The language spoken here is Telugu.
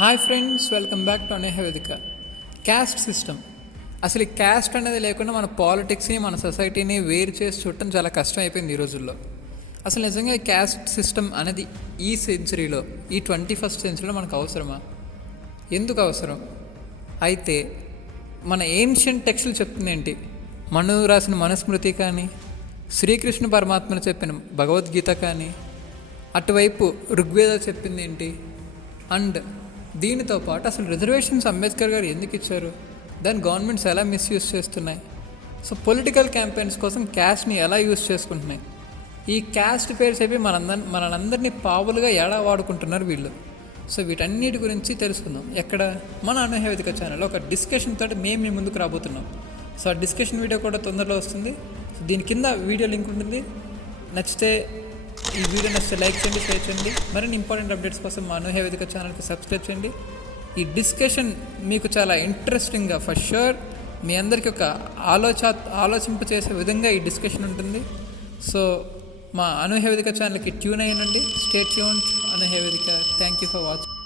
Hi friends, welcome back to Aneha Vedika. Caste system, అసలు ఈ క్యాస్ట్ అనేది లేకుండా మన పాలిటిక్స్ని, మన సొసైటీని వేరు చేసి చూడటం చాలా కష్టం అయిపోయింది ఈ రోజుల్లో. అసలు నిజంగా ఈ క్యాస్ట్ సిస్టమ్ అనేది ఈ సెంచరీలో, ఈ 21st సెంచరీలో మనకు అవసరమా? ఎందుకు అవసరం? అయితే మన ఏన్షియంట్ టెక్స్టులు చెప్తుంది ఏంటి? మను రాసిన మనుస్మృతి కానీ, శ్రీకృష్ణ పరమాత్మను చెప్పిన భగవద్గీత కానీ, అటువైపు ఋగ్వేద చెప్పింది ఏంటి? అండ్ దీనితో పాటు అసలు రిజర్వేషన్స్ అంబేద్కర్ గారు ఎందుకు ఇచ్చారు? దాన్ని గవర్నమెంట్స్ ఎలా మిస్యూజ్ చేస్తున్నాయి? సో పొలిటికల్ క్యాంపెయిన్స్ కోసం క్యాస్ట్ని ఎలా యూజ్ చేసుకుంటున్నాయి? ఈ క్యాస్ట్ పేరు చెప్పి మనందరినీ పావులుగా ఎలా వాడుకుంటున్నారు వీళ్ళు? సో వీటన్నిటి గురించి తెలుసుకుందాం. ఎక్కడ? మన అనేహ వేదిక ఛానల్లో ఒక డిస్కషన్ తోటి మేము మీ ముందుకు రాబోతున్నాం. సో ఆ డిస్కషన్ వీడియో కూడా తొందరలో వస్తుంది. సో దీని కింద వీడియో లింక్ ఉంటుంది. నచ్చితే ఈ వీడియో నచ్చితే లైక్ చేయండి, షేర్ చేయండి. మరిన్ని ఇంపార్టెంట్ అప్డేట్స్ కోసం మా అనేహ వేదిక ఛానల్కి సబ్స్క్రైబ్ చేయండి. ఈ డిస్కషన్ మీకు చాలా ఇంట్రెస్టింగ్గా, ఫర్ ష్యూర్ మీ అందరికీ ఒక ఆలోచింప చేసే విధంగా ఈ డిస్కషన్ ఉంటుంది. సో మా అనేహ వేదిక ఛానల్కి ట్యూన్ అయ్యండి. Stay tuned. Aneha Vedika. Thank you for watching.